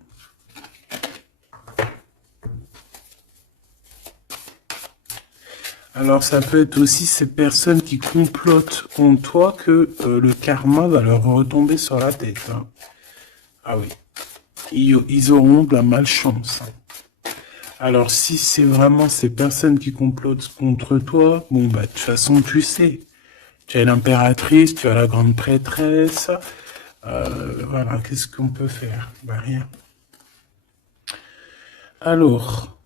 Alors ça peut être aussi ces personnes qui complotent contre toi que le karma va leur retomber sur la tête. Hein. Ah oui. Ils auront de la malchance. Alors si c'est vraiment ces personnes qui complotent contre toi, bon bah de toute façon tu sais. Tu as l'impératrice, tu as la grande prêtresse. Voilà, qu'est-ce qu'on peut faire? Bah rien. Alors,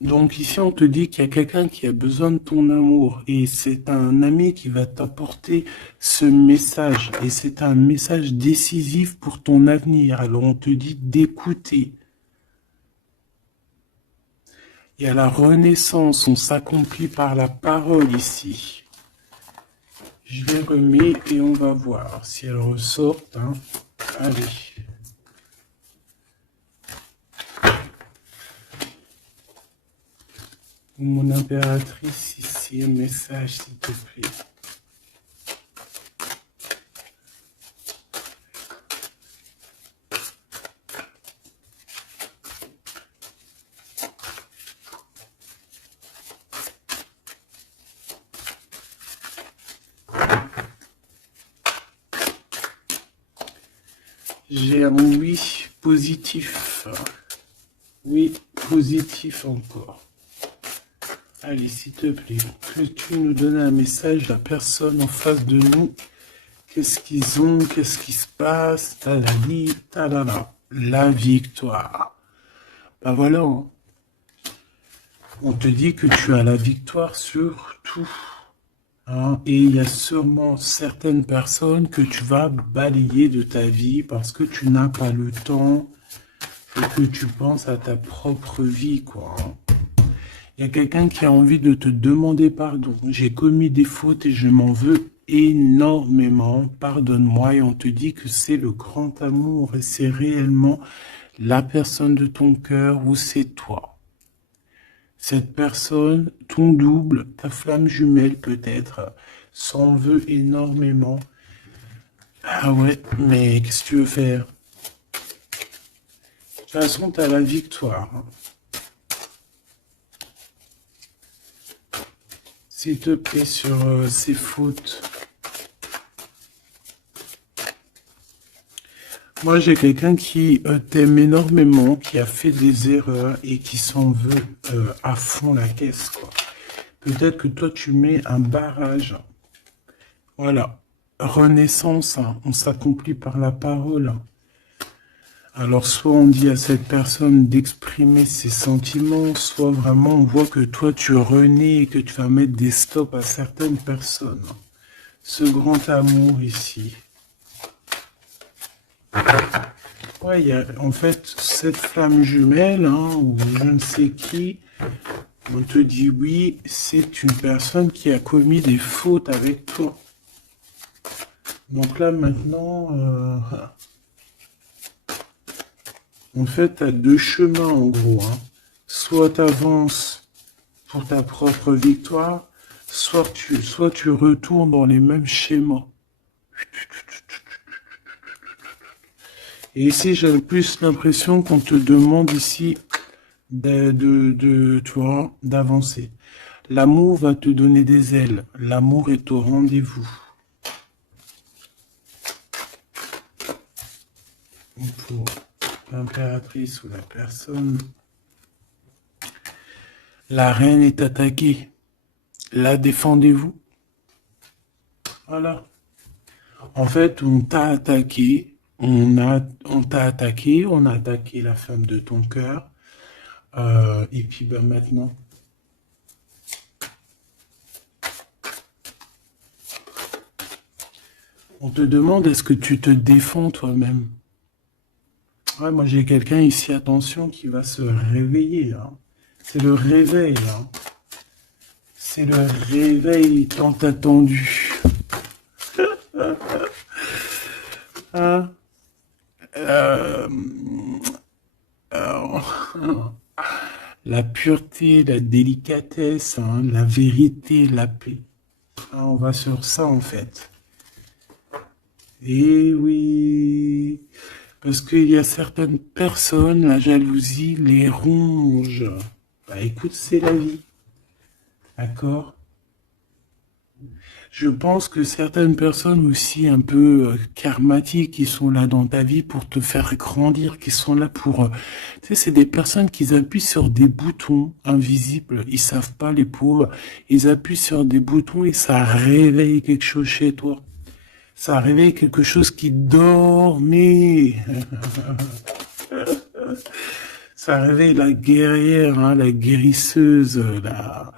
donc ici on te dit qu'il y a quelqu'un qui a besoin de ton amour et c'est un ami qui va t'apporter ce message et c'est un message décisif pour ton avenir. Alors on te dit d'écouter. Il y a la renaissance, on s'accomplit par la parole ici. Je les remets et on va voir si elles ressortent. Hein. Allez. Mon impératrice, ici, un message, s'il te plaît. J'ai un oui positif. Oui, positif encore. Allez, s'il te plaît, que tu nous donnes un message, la personne en face de nous. Qu'est-ce qu'ils ont, qu'est-ce qui se passe, talali, talala. La victoire. Ben voilà, hein. On te dit que tu as la victoire sur tout. Hein, et il y a sûrement certaines personnes que tu vas balayer de ta vie parce que tu n'as pas le temps et que tu penses à ta propre vie, quoi. Hein. Il y a quelqu'un qui a envie de te demander pardon. J'ai commis des fautes et je m'en veux énormément. Pardonne-moi. Et on te dit que c'est le grand amour et c'est réellement la personne de ton cœur ou c'est toi. Cette personne, ton double, ta flamme jumelle peut-être, s'en veut énormément. Ah ouais, mais qu'est-ce que tu veux faire? De toute façon, tu as la victoire. S'il te plaît, sur ces fautes. Moi, j'ai quelqu'un qui t'aime énormément, qui a fait des erreurs et qui s'en veut à fond la caisse, quoi. Peut-être que toi, tu mets un barrage. Voilà. Renaissance, hein. On s'accomplit par la parole. Alors, soit on dit à cette personne d'exprimer ses sentiments, soit vraiment on voit que toi, tu renais et que tu vas mettre des stops à certaines personnes. Ce grand amour ici. Ouais, il y a en fait cette flamme jumelle, hein, ou je ne sais qui, on te dit oui, c'est une personne qui a commis des fautes avec toi. Donc là maintenant, en fait, tu as deux chemins en gros. Hein. Soit tu avances pour ta propre victoire, soit tu retournes dans les mêmes schémas. Et ici, j'ai plus l'impression qu'on te demande ici tu vois, d'avancer. L'amour va te donner des ailes. L'amour est au rendez-vous. Pour l'impératrice ou la personne, la reine est attaquée. La défendez-vous. Voilà. En fait, on t'a attaqué. On t'a attaqué. On a attaqué la femme de ton cœur. Et puis ben maintenant, On te demande est-ce que tu te défends toi-même. Ouais, moi j'ai quelqu'un ici, attention, qui va se réveiller. Hein. C'est le réveil. Hein. C'est le réveil tant attendu. Hein. Euh, la pureté, la délicatesse, hein, la vérité, la paix. Hein, on va sur ça en fait. Et oui, parce qu'il y a certaines personnes, la jalousie les ronge. Bah écoute, c'est la vie. D'accord? Je pense que certaines personnes aussi un peu karmatiques qui sont là dans ta vie pour te faire grandir, qui sont là pour... tu sais, c'est des personnes qui appuient sur des boutons invisibles. Ils savent pas, les pauvres. Ils appuient sur des boutons et ça réveille quelque chose chez toi. Ça réveille quelque chose qui dormait. Ça réveille la guerrière, hein, la guérisseuse, la...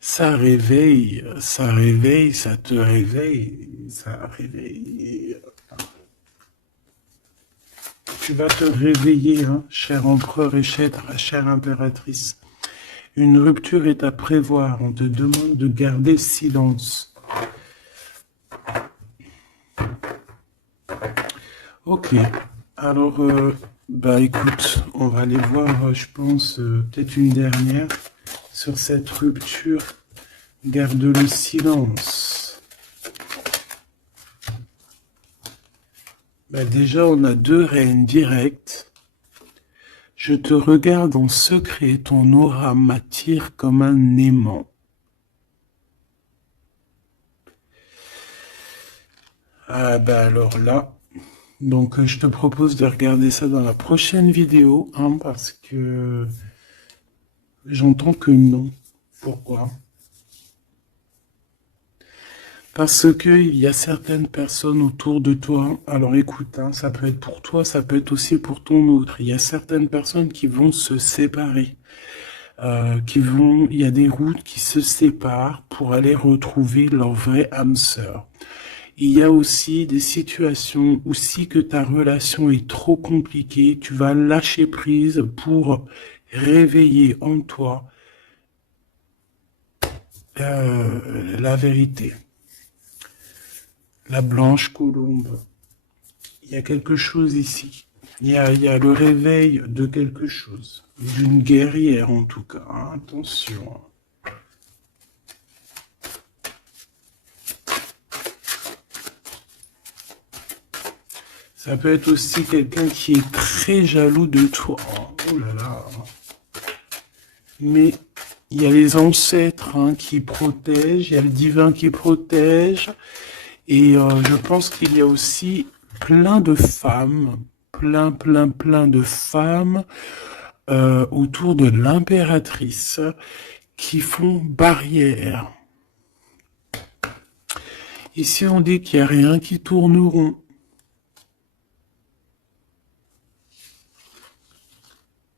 ça réveille, ça te réveille, ça réveille. Tu vas te réveiller, hein, cher empereur et chère impératrice. Une rupture est à prévoir, on te demande de garder silence. Ok, alors, bah écoute, on va aller voir, je pense, peut-être une dernière sur cette rupture. Garde le silence. Bah déjà, on a 2 reines directes. Je te regarde en secret, ton aura m'attire comme un aimant. Ah bah alors là, donc je te propose de regarder ça dans la prochaine vidéo, hein, parce que j'entends que non. Pourquoi? Parce que il y a certaines personnes autour de toi, alors écoute, hein, ça peut être pour toi, ça peut être aussi pour ton autre. Il y a certaines personnes qui vont se séparer, il y a des routes qui se séparent pour aller retrouver leur vraie âme sœur. Il y a aussi des situations où si que ta relation est trop compliquée, tu vas lâcher prise pour réveiller en toi la vérité. La blanche colombe. Il y a quelque chose ici. Il y a le réveil de quelque chose. D'une guerrière en tout cas. Hein, attention. Ça peut être aussi quelqu'un qui est très jaloux de toi. Oh là là. Mais il y a les ancêtres, hein, qui protègent, il y a le divin qui protège. Et je pense qu'il y a aussi plein de femmes, plein de femmes autour de l'impératrice qui font barrière. Ici, on dit qu'il n'y a rien qui tourne rond.